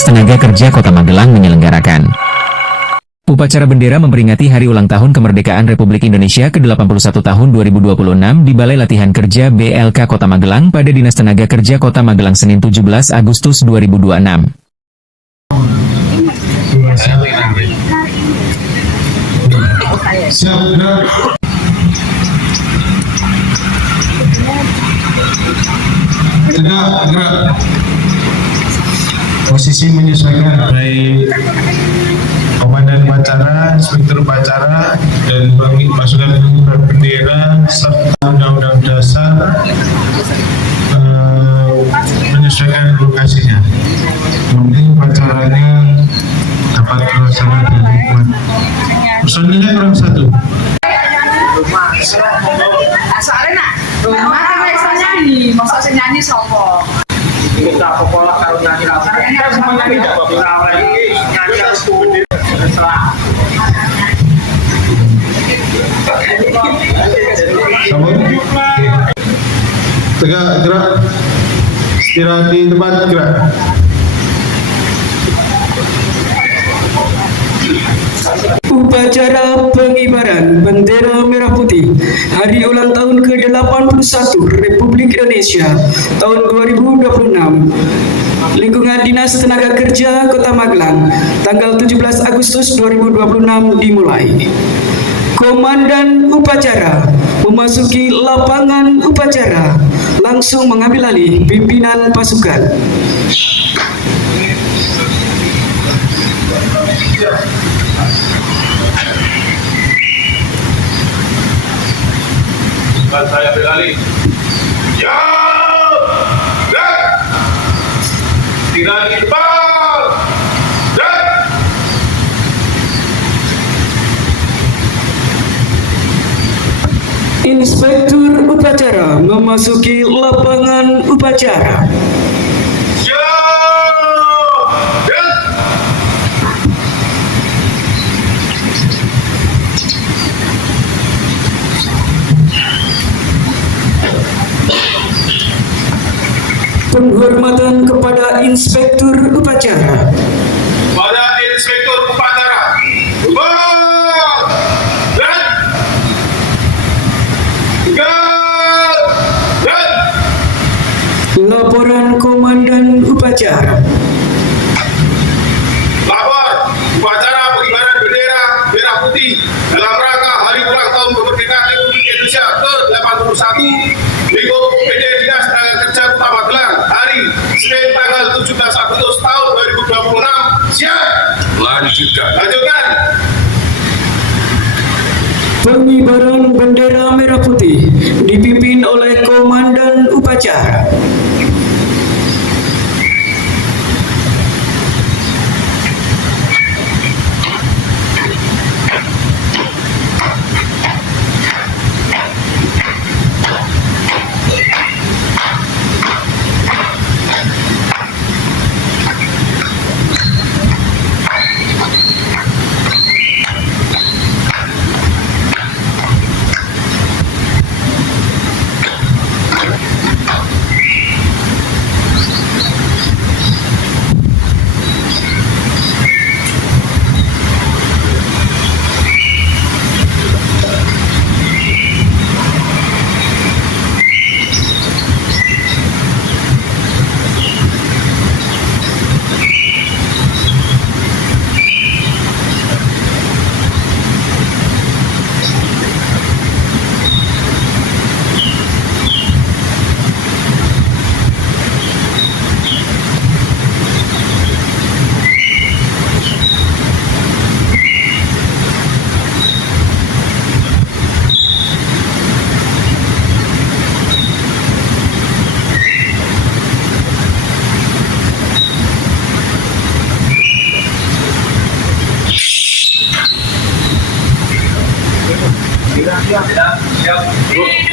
Dinas Tenaga Kerja Kota Magelang menyelenggarakan. Upacara bendera memperingati Hari Ulang Tahun Kemerdekaan Republik Indonesia ke-81 tahun 2026 di Balai Latihan Kerja BLK Kota Magelang pada Dinas Tenaga Kerja Kota Magelang Senin 17 Agustus 2026. Gerak. Posisi menyesuaikan baik komandan upacara, inspektur upacara, dan pasukan pengibar bendera serta undang-undang dasar menyesuaikan lokasinya. Mungkin upacaranya dapat terlaksana dengan kuat. Personilnya kurang satu. Soalnya nak rumah kan bisa nyanyi, masa saya nyanyi sopo. Kita pola kalau nyanyi apa? Kita semua nyanyi tak apa lagi nyanyi harus bendera. Sambung. Tegak, gerak. Istirahat di tempat, gerak. Upacara pengibaran bendera merah putih Hari Ulang Tahun ke-81 Republik Indonesia tahun 2026 lingkungan Dinas Tenaga Kerja Kota Magelang tanggal 17 Agustus 2026 dimulai. Komandan upacara memasuki lapangan upacara langsung mengambil alih pimpinan pasukan. Saya beralih. Ya, dan tidak diimbang. Dan Inspektur upacara memasuki lapangan upacara. ya, dan Penghormatan kepada Inspektur upacara. pada inspektur upacara. Dan Laporan Komandan upacara. lapor upacara pengibaran bendera merah putih dalam rangka Hari Ulang Tahun Kemerdekaan Republik Indonesia ke-81 lingkup PD Dinas Tenaga Kerja Kota Magelang hari Senin tanggal 17 Agustus tahun 2026. Siap. Lanjutkan. Pengibaran bendera merah putih dipimpin oleh Komandan upacara.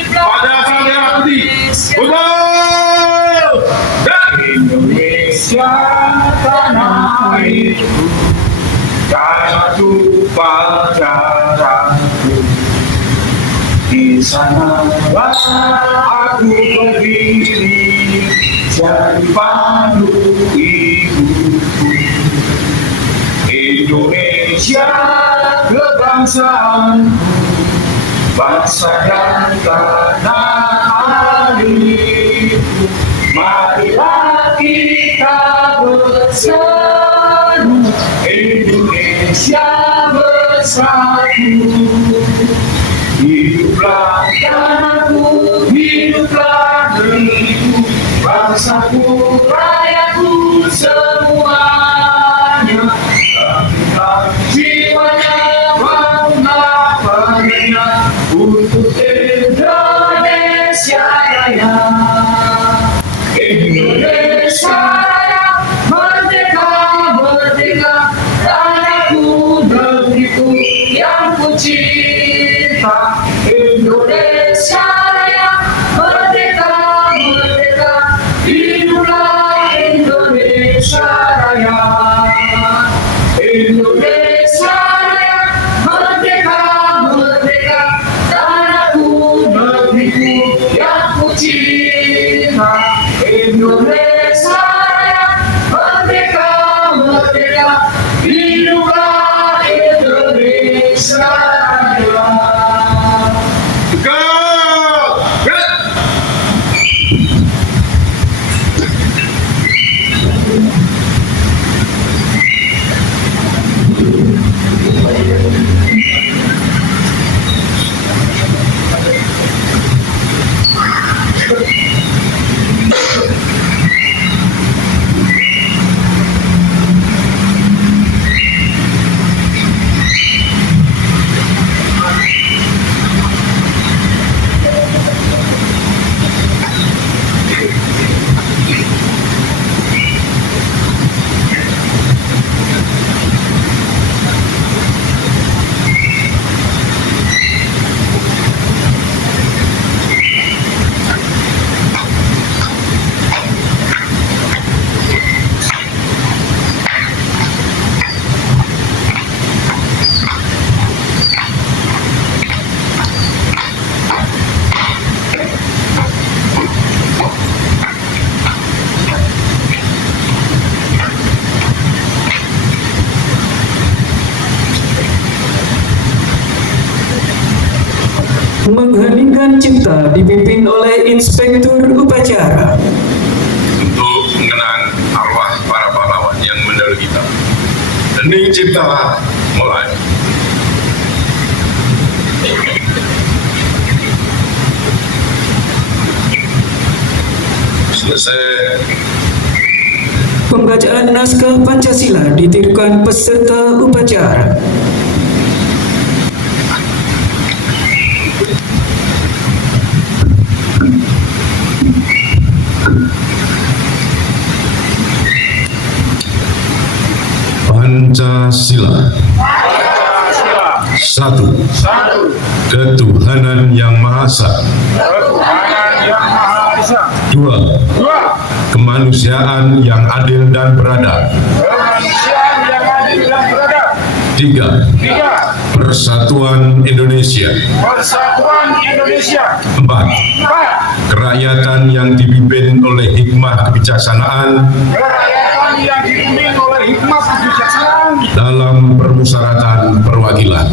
Pada sang merah putih. Betul. Dan Indonesia tanah airku, satu pelajaranku. Di sana aku berdiri, jadi pandu ibuku. Indonesia kebangsaan, bangsa dan tanah airku. Marilah kita bersatu, Indonesia bersatu. Hiduplah tanahku, hiduplah negeriku, bangsaku, rakyatku semuanya. Bangkitlah jiwanya, bangunlah padanya untuk Indonesia Raya. Indonesia Raya, merdeka, merdeka, tanahku, negeriku yang ku cinta. Indonesia Raya, merdeka, merdeka, hiduplah Indonesia Raya. Indonesia Raya, merdeka, merdeka, tanahku, negeriku yang ku cinta. Indonesia Raya, merdeka, merdeka, hiduplah Indonesia Raya. Go! Good! Mengheningkan cipta dipimpin oleh Inspektur Upacara. Untuk mengenang arwah para pahlawan yang mendahului kita. Hening cipta mulai. Selesai. Pembacaan naskah Pancasila ditirukan peserta upacara. Pancasila. Satu. Ketuhanan Yang Maha Esa. Dua. Kemanusiaan yang adil dan beradab. Tiga. Persatuan Indonesia. Empat. Kerakyatan yang dipimpin oleh hikmah kebijaksanaan dalam permusyawaratan perwakilan.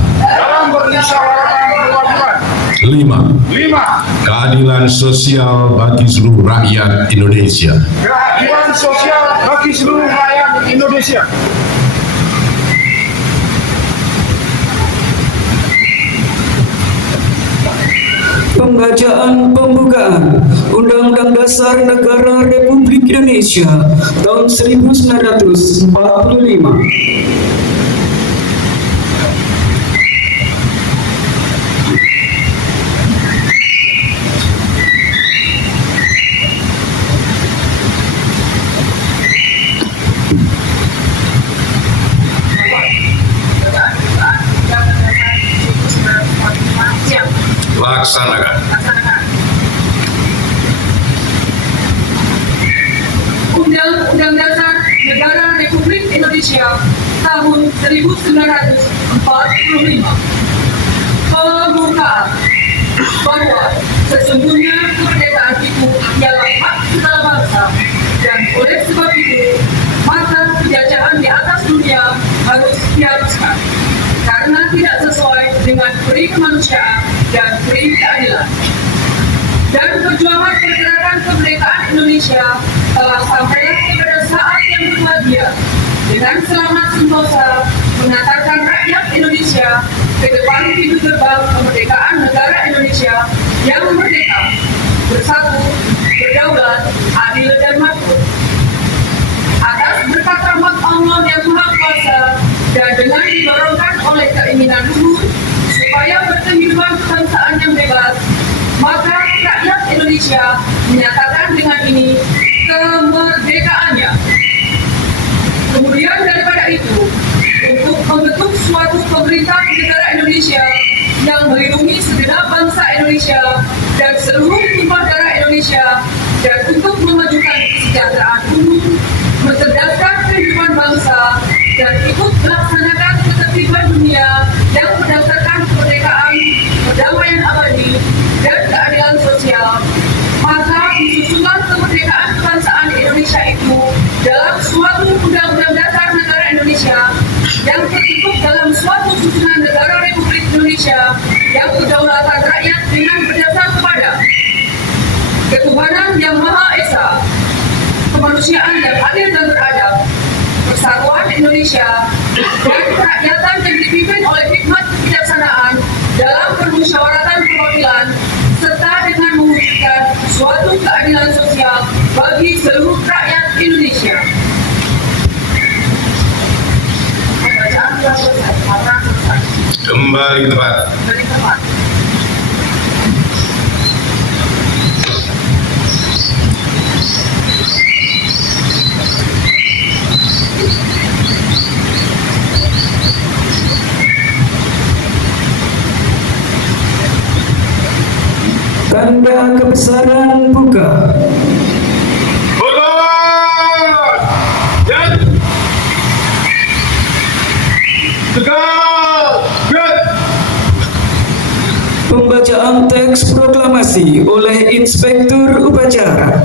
Lima. Keadilan sosial bagi seluruh rakyat Indonesia. Pembacaan pembukaan Undang-Undang Dasar Negara Republik Indonesia tahun 1945. Laksanakan. Undang-Undang Dasar Negara Republik Indonesia tahun 1945. Pembukaan bahwa sesungguhnya kemerdekaan itu ialah hak segala bangsa, dan oleh sebab itu maka penjajahan di atas dunia harus dihapuskan. dengan peri kemanusiaan dan peri keadilan. Dan perjuangan pergerakan kemerdekaan Indonesia telah sampailah kepada saat yang berbahagia dengan selamat sentosa mengantarkan rakyat Indonesia ke depan pintu gerbang kemerdekaan negara Indonesia yang merdeka, bersatu, berdaulat, adil dan makmur. Atas berkat rahmat Allah yang Maha Kuasa dan dengan didorongkan oleh keinginan luhur supaya berkehidupan kebangsaan yang bebas, maka rakyat Indonesia menyatakan dengan ini kemerdekaannya. Kemudian daripada itu, untuk membentuk suatu pemerintah negara Indonesia yang melindungi segenap bangsa Indonesia dan seluruh tumpah darah Indonesia, dan untuk memajukan kesejahteraan umum, mencerdaskan kehidupan bangsa, dan ikut melaksanakan ketertiban dunia yang berdasarkan kemerdekaan, perdamaian abadi, dan keadilan sosial, maka disusunan kemerdekaan kebangsaan Indonesia itu dalam suatu undang-undang dasar negara Indonesia yang tertutup dalam suatu susunan negara Republik Indonesia yang kedaulatan rakyat dengan berdasar kepada ketuhanan yang Maha Esa, kemanusiaan yang adil dan beradab, persatuan Indonesia, dan kerakyatan yang dipimpin oleh hikmat kebijaksanaan dalam permusyawaratan perwakilan, serta dengan mewujudkan suatu keadilan sosial bagi seluruh rakyat Indonesia. Pembacaan telah selesai. Maka selesai. Kembali ke tempat. Dari tempat. Tanda kebesaran buka. Hormat! Dan tegak! Dan Pembacaan teks proklamasi oleh Inspektur Upacara.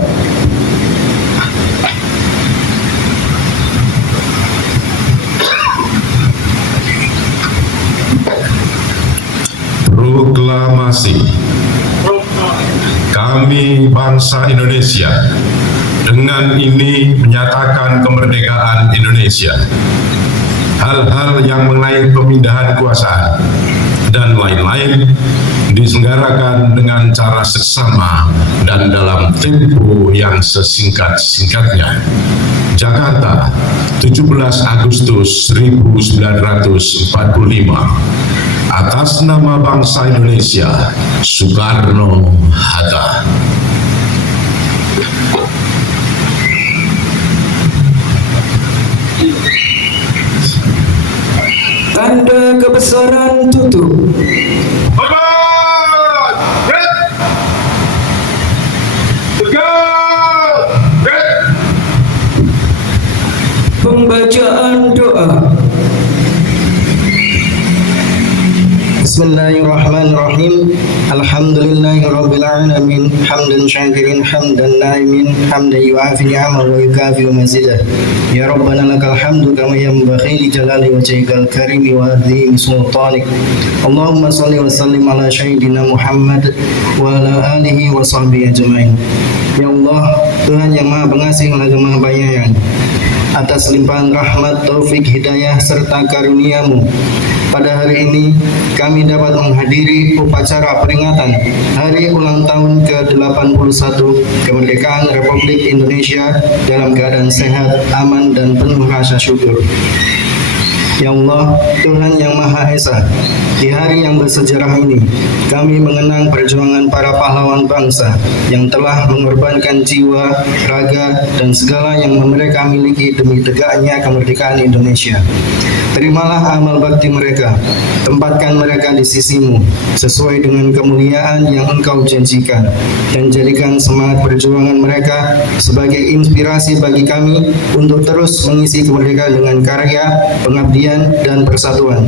proklamasi. Kami bangsa Indonesia dengan ini menyatakan kemerdekaan Indonesia. Hal-hal yang mengenai pemindahan kekuasaan dan lain-lain diselenggarakan dengan cara seksama dan dalam tempo yang sesingkat-singkatnya. Jakarta, 17 Agustus 1945. Atas nama bangsa Indonesia, Soekarno-Hatta. Tanda kebesaran tutup. Hormat! Red! Tegak! Red! Pembacaan doa. Bismillahirrahmanirrahim. Alhamdulillahirabbil alamin. Hamdan syakirin hamdan naimin hamdan yu'afi ni'amahu wa yukafi mazidah. Ya Rabbana lakal hamdu kama yanbaghi li jalali wajhikal karimi wa azimi sultanik. Allahumma shalli wa sallim ala sayyidina Muhammad wa ala alihi wa sahbihi ajmain. Ya Allah, Tuhan yang Maha Pengasih lagi Maha Penyayang, atas limpahan rahmat, taufik, hidayah serta karunia-Mu, pada hari ini kami dapat menghadiri upacara peringatan Hari Ulang Tahun ke-81 Kemerdekaan Republik Indonesia dalam keadaan sehat, aman, dan penuh rasa syukur. Ya Allah, Tuhan yang Maha Esa, di hari yang bersejarah ini, kami mengenang perjuangan para pahlawan bangsa yang telah mengorbankan jiwa, raga, dan segala yang mereka miliki demi tegaknya kemerdekaan Indonesia. Terimalah amal bakti mereka, tempatkan mereka di sisi-Mu, sesuai dengan kemuliaan yang Engkau janjikan, dan jadikan semangat perjuangan mereka sebagai inspirasi bagi kami untuk terus mengisi kemerdekaan dengan karya, pengabdian, dan persatuan.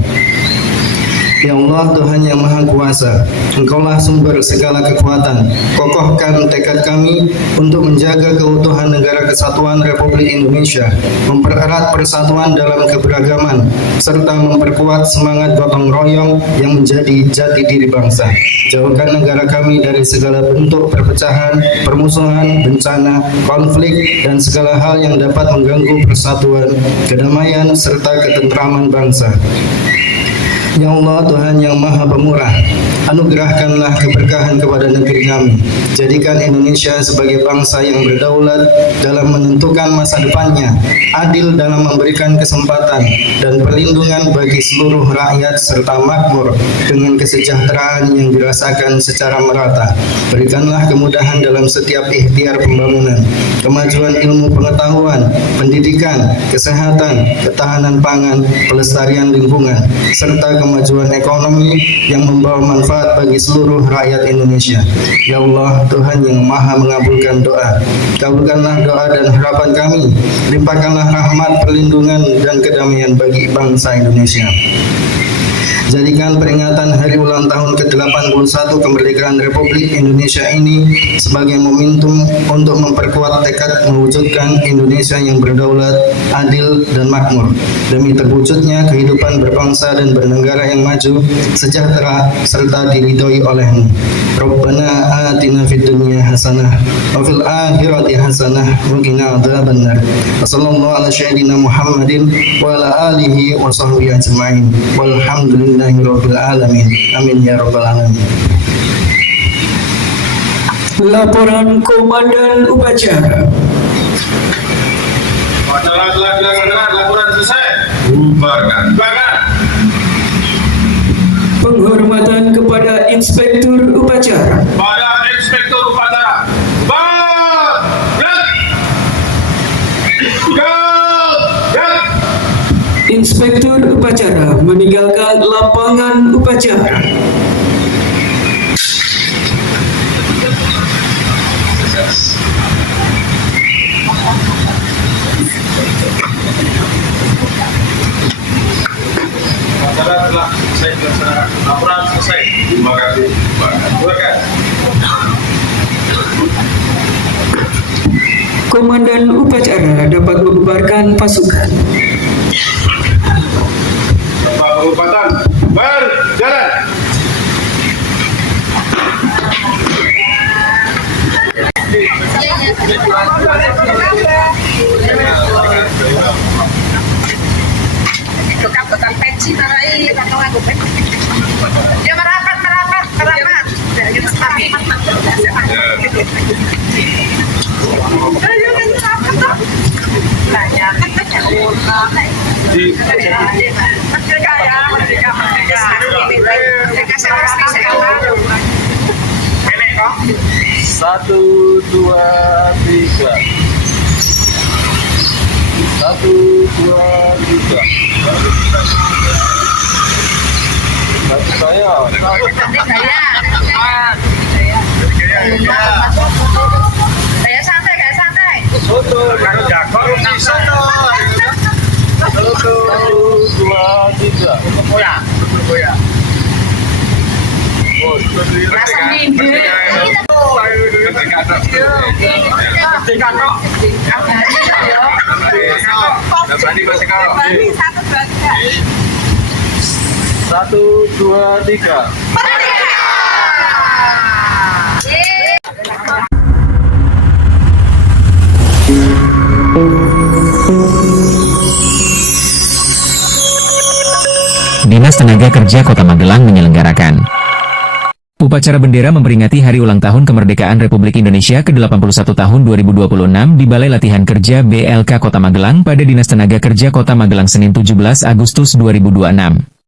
Ya Allah, Tuhan yang Maha Kuasa, Engkaulah sumber segala kekuatan. Kokohkan tekad kami untuk menjaga keutuhan Negara Kesatuan Republik Indonesia, mempererat persatuan dalam keberagaman, serta memperkuat semangat gotong royong yang menjadi jati diri bangsa. Jauhkan negara kami dari segala bentuk perpecahan, permusuhan, bencana, konflik, dan segala hal yang dapat mengganggu persatuan, kedamaian, serta ketentraman bangsa. Ya Allah, Tuhan yang Maha Pemurah, anugerahkanlah keberkahan kepada negeri kami. Jadikan Indonesia sebagai bangsa yang berdaulat dalam menentukan masa depannya, adil dalam memberikan kesempatan dan perlindungan bagi seluruh rakyat, serta makmur dengan kesejahteraan yang dirasakan secara merata. Berikanlah kemudahan dalam setiap ikhtiar pembangunan, kemajuan ilmu pengetahuan, pendidikan, kesehatan, ketahanan pangan, pelestarian lingkungan, serta kemajuan ekonomi yang membawa manfaat bagi seluruh rakyat Indonesia. Ya Allah, Tuhan yang Maha mengabulkan doa, kabulkanlah doa dan harapan kami, limpahkanlah rahmat, perlindungan, dan kedamaian bagi bangsa Indonesia. Jadikan peringatan hari ulang tahun ke-81 kemerdekaan Republik Indonesia ini sebagai momentum untuk memperkuat tekad mewujudkan Indonesia yang berdaulat, adil, dan makmur, demi terwujudnya kehidupan berbangsa dan bernegara yang maju, sejahtera, serta diridhoi oleh-Mu. Rabbana atina fid dunya hasanah wa fil akhirati hasanah wa qina adzabannar. Wassallallahu ala sayyidina Muhammadin wa ala alihi wa sahbihi ajma'in. Walhamdulillahirabbil alamin. Amin ya rabbal alamin. Laporan Komandan Upacara. Upacara telah dilaksanakan, laporan selesai. Bubarkan. Penghormatan kepada Inspektur Upacara. Pada Inspektur Upacara. Inspektur Upacara meninggalkan lapangan upacara. Upacara telah selesai dilaksanakan. Laporan selesai. Terima kasih. Bubarkan. Komandan Upacara dapat membubarkan pasukan. Bapak Penghormatan berjalan. Tukang pensi tarai, dia merapat. Satu, dua, tiga. Satu, dua, tiga. Satu saya. Kayak santai. Satu, dua, tiga. Rasa minggu. Satu, dua, tiga. Dinas Tenaga Kerja Kota Magelang menyelenggarakan upacara bendera memperingati Hari Ulang Tahun Kemerdekaan Republik Indonesia ke-81 tahun 2026 di Balai Latihan Kerja BLK Kota Magelang pada Dinas Tenaga Kerja Kota Magelang Senin 17 Agustus 2026.